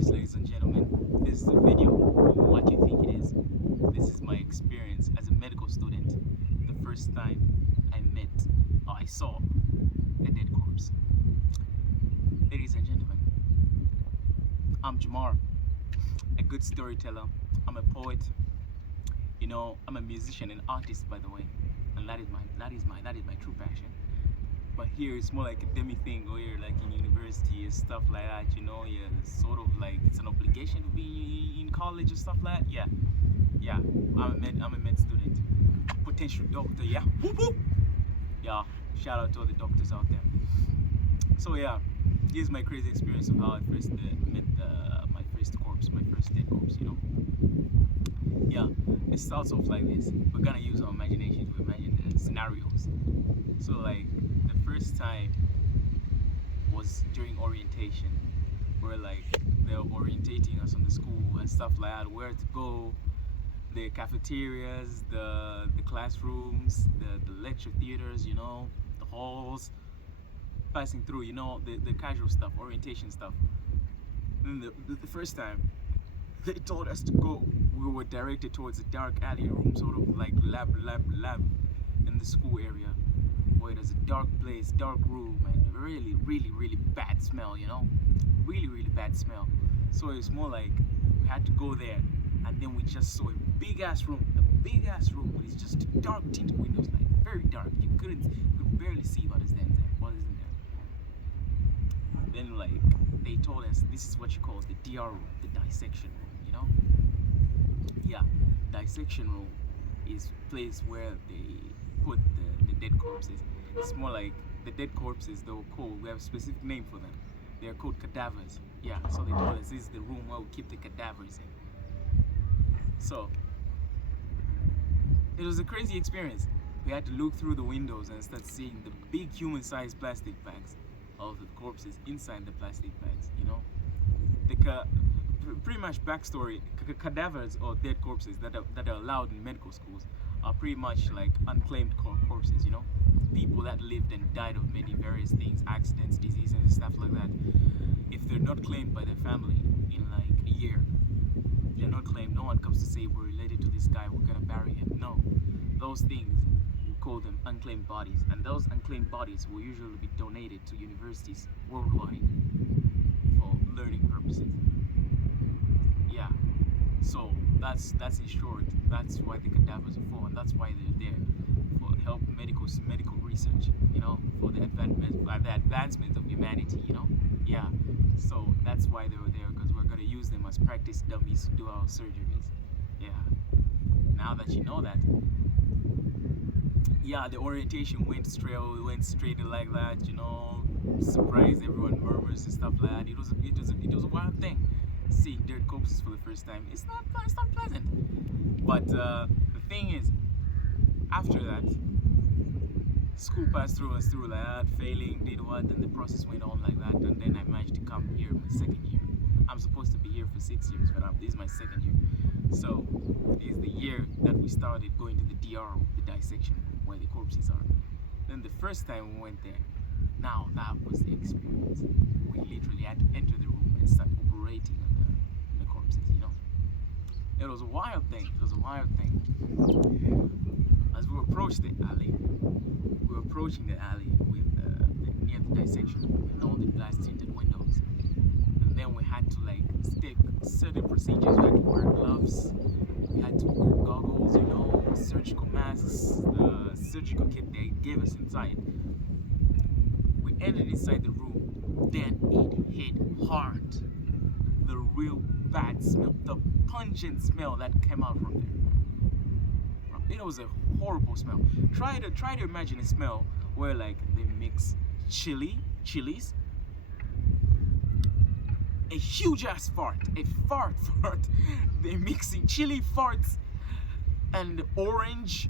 Yes, ladies and gentlemen, this is a video of what you think it is. This is my experience as a medical student. The first time I met or I saw a dead corpse. Ladies and gentlemen, I'm Jamar, a good storyteller. I'm a poet. I'm a musician and artist, by the way, and that is my true passion. But here it's more like a demi thing, or you're like in university and stuff like that. Yeah, sort of like it's an obligation to be in college and stuff like that. Yeah. I'm a med student, potential doctor. Yeah, whoop whoop. Yeah, shout out to all the doctors out there. So yeah, here's my crazy experience of how I first met my first corpse, my first dead corpse. Yeah, it starts off like this. We're gonna use our imagination to imagine the scenarios. So like the first time was during orientation, where like they're orientating us on the school and stuff like that, where to go, the cafeterias, the classrooms, the lecture theaters, the halls, passing through, the casual stuff, orientation stuff. And the first time they told us to go, we were directed towards a dark alley room, sort of like lab in the school area, where there's a dark place, dark room, and really bad smell, really bad smell. So it's more like we had to go there, and then we just saw a big ass room with it's just dark tinted windows, like very dark. You could barely see what is in there. Then like they told us this is what you call the DR room, the dissection room, Yeah, dissection room is place where they put the dead corpses. It's more like the dead corpses, they were called, we have a specific name for them. They're called cadavers. Yeah, so they told us this is the room where we keep the cadavers in. So it was a crazy experience. We had to look through the windows and start seeing the big human-sized plastic bags of the corpses inside the plastic bags, pretty much backstory, cadavers or dead corpses that are allowed in medical schools are pretty much like unclaimed corpses, people that lived and died of many various things, accidents, diseases and stuff like that. If they're not claimed by their family in like a year, they're not claimed, no one comes to say we're related to this guy, we're gonna bury him. No, those things, we call them unclaimed bodies, and those unclaimed bodies will usually be donated to universities worldwide for learning purposes. Yeah, so that's in short, that's why the cadavers are for, and that's why they're there, for help medical research, for the advancement of humanity, Yeah, so that's why they were there, because we're gonna use them as practice dummies to do our surgeries. Yeah, now that you know that. Yeah, the orientation went straight like that, surprise, everyone murmurs and stuff like that. It was a wild thing, seeing dead corpses for the first time. It's not pleasant. But the thing is, after that, school passed through like that, failing, did what, and the process went on like that, and then I managed to come here my second year. I'm supposed to be here for 6 years, but this is my second year. So it's the year that we started going to the DR, the dissection room, where the corpses are. Then the first time we went there, now that was the experience. We literally had to enter the room and start operating on the corpses, It was a wild thing. As we approached the alley, we were approaching the alley with near the dissection room and all the glass tinted windows. And then we had to like stick certain procedures. We had to wear gloves, we had to wear goggles, surgical masks, the surgical kit they gave us inside. We entered inside the room, then it hit hard. The real bad smell, the pungent smell that came out from there. It was a horrible smell. Try to imagine a smell where like they mix chilies, a huge ass fart, a fart. They mixing chili farts and orange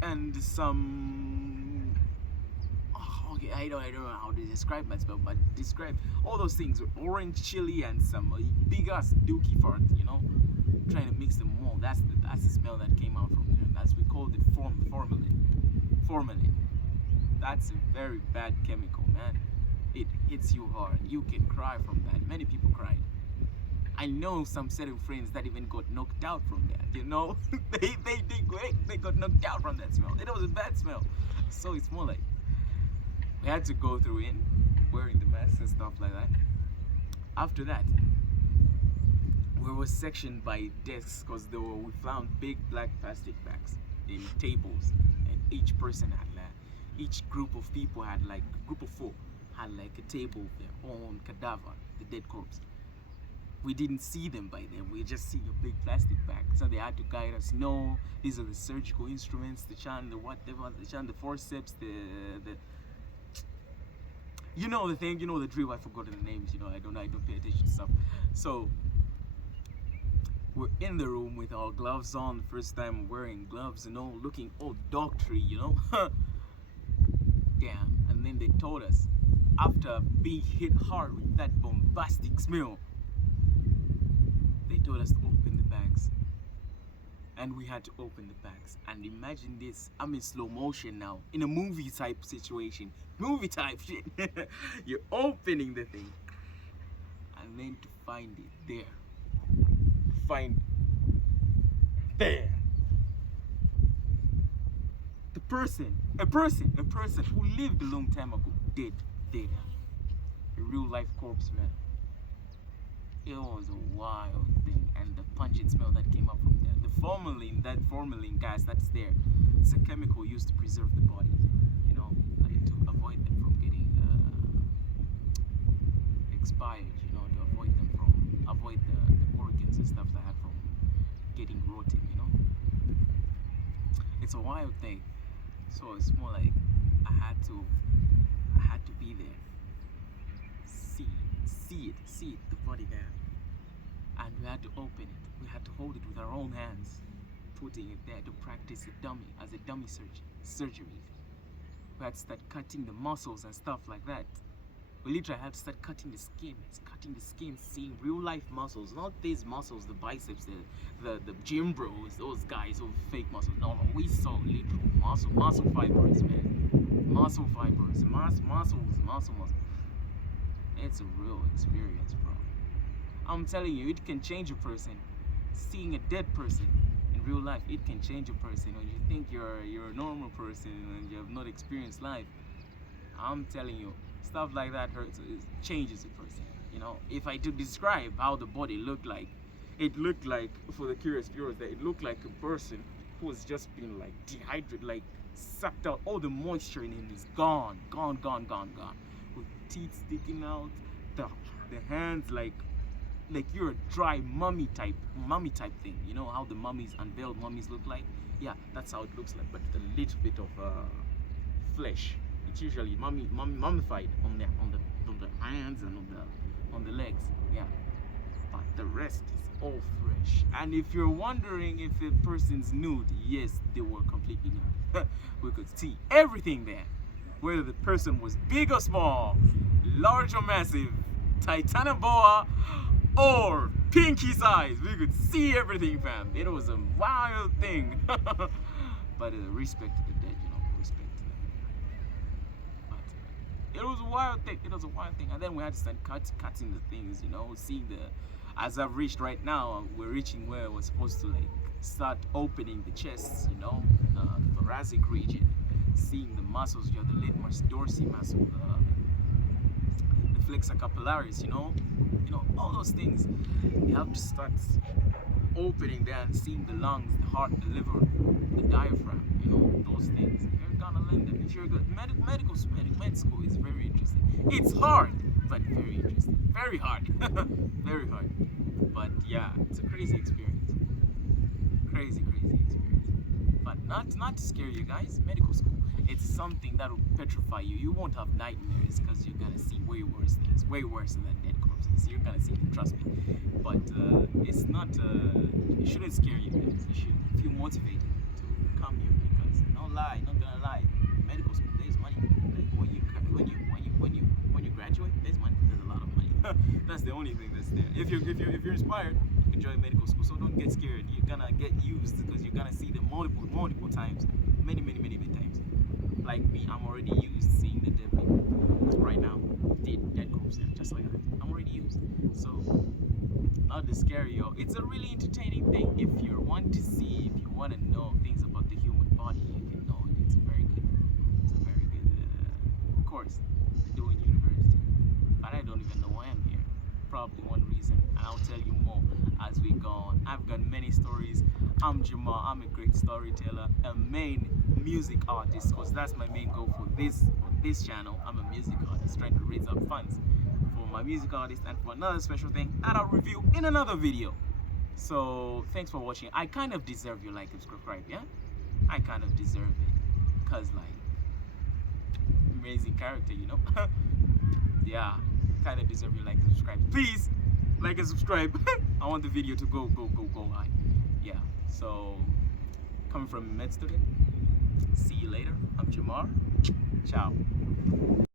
and some. Oh, okay, I don't know how to describe that smell, but describe all those things: orange chili and some big ass dookie fart. Trying to mix them all. That's the smell that came out from there. We called it formalin. That's a very bad chemical, man. It hits you hard. You can cry from that. Many people cried. I know some certain friends that even got knocked out from that, you know. They got knocked out from that smell. It was a bad smell. So it's more like we had to go through in wearing the masks and stuff like that. After that, we were sectioned by desks because we found big black plastic bags in tables, and each person had like, each group of people had like, group of 4 had like a table of their own cadaver, the dead corpse. We didn't see them by then, we just see a big plastic bag. So they had to guide us. No, these are the surgical instruments, the chan, the whatever, the chan, the forceps, the you know the thing, you know the drill. I've forgotten the names, you know, I don't pay attention to stuff. So we're in the room with our gloves on, first time wearing gloves, you know, looking all doctory, you know. Damn. And then they told us, after being hit hard with that bombastic smell, they told us to open the bags. And we had to open the bags. And imagine this, I'm in slow motion now, in a movie type situation. Movie type shit. You're opening the thing. And then to find it there. Find there. The person, a person who lived a long time ago, dead there. A real life corpse, man. It was a wild thing, and the pungent smell that came up from there. The formalin, that formalin gas that's there, it's a chemical used to preserve the body, you know, like to avoid them from getting expired, you know, to avoid the organs and stuff like that from getting rotted, you know. It's a wild thing. So it's more like I had to be there. See it, the body there. And we had to open it. We had to hold it with our own hands, putting it there to practice a dummy, as a dummy surgery. We had to start cutting the muscles and stuff like that. We literally had to start cutting the skin, seeing real life muscles, not these muscles, the biceps, the JEMR'S, those guys who fake muscles. No, we saw literal muscle fibers, man. Muscle fibers, muscles. It's a real experience, bro. I'm telling you, it can change a person. Seeing a dead person in real life, it can change a person. When you think you're a normal person and you have not experienced life, I'm telling you, stuff like that hurts, it changes a person. You know, if I do describe how the body looked like, it looked like, for the curious viewers, that it looked like a person who has just been like dehydrated, like sucked out. All the moisture in him is gone. With teeth sticking out, the hands like you're a dry mummy type thing. You know how the unveiled mummies look like? Yeah, that's how it looks like, but with a little bit of flesh. It's usually mummified on the hands and on the legs. Yeah, but the rest is all fresh. And if you're wondering if a person's nude, yes, they were completely nude. We could see everything there, whether the person was big or small, large or massive, titanoboa or pinky size. We could see everything, fam. It was a wild thing. But respect to the dead, you know, respect to them. But it was a wild thing. And then we had to start cutting the things, you know, seeing as I've reached right now, we're reaching where we're supposed to like start opening the chests, you know, the thoracic region, seeing the muscles. You have the latissimus dorsi muscle, the flexor capillaris, you know, all those things. You have to start opening there and seeing the lungs, the heart, the liver, the diaphragm, you know, those things. You're gonna learn them. If you're good, med school is very interesting. It's hard, but very interesting. Very hard. Very hard. But yeah, it's a crazy experience. Crazy experience. But not to scare you guys, medical school, it's something that will petrify you. You won't have nightmares because you're gonna see way worse things, way worse than dead corpses. You're gonna see them, trust me. But it's not, it shouldn't scare you guys. You should feel motivated to come here because, not gonna lie, medical school, there's money. Like when you graduate, there's money. There's a lot of money. That's the only thing that's there. If you're inspired, enjoy medical school. So don't get scared. You're gonna get used because you're gonna see them multiple times, many times. Like me, I'm already used seeing the dead people right now. Dead corpse, yeah, just like that. I'm already used. So not to scare you. It's a really entertaining thing. If you want to see, if you want to know things about the human body, you can know it. It's a very good. It's a very good course to do in university. But I don't even know why I'm here. Probably one reason, and I'll tell you more as we go on. I've got many stories. I'm Jamal. I'm a great storyteller, a main music artist, because that's my main goal for this channel. I'm a music artist trying to raise up funds for my music artist and for another special thing that I'll review in another video. So thanks for watching. I kind of deserve your like and subscribe, yeah? I kind of deserve it, cause like amazing character, you know. Yeah, kind of deserve your like and subscribe. Please like and subscribe. I want the video to go high. Yeah, so coming from a med student, see you later. I'm Jamar. Ciao.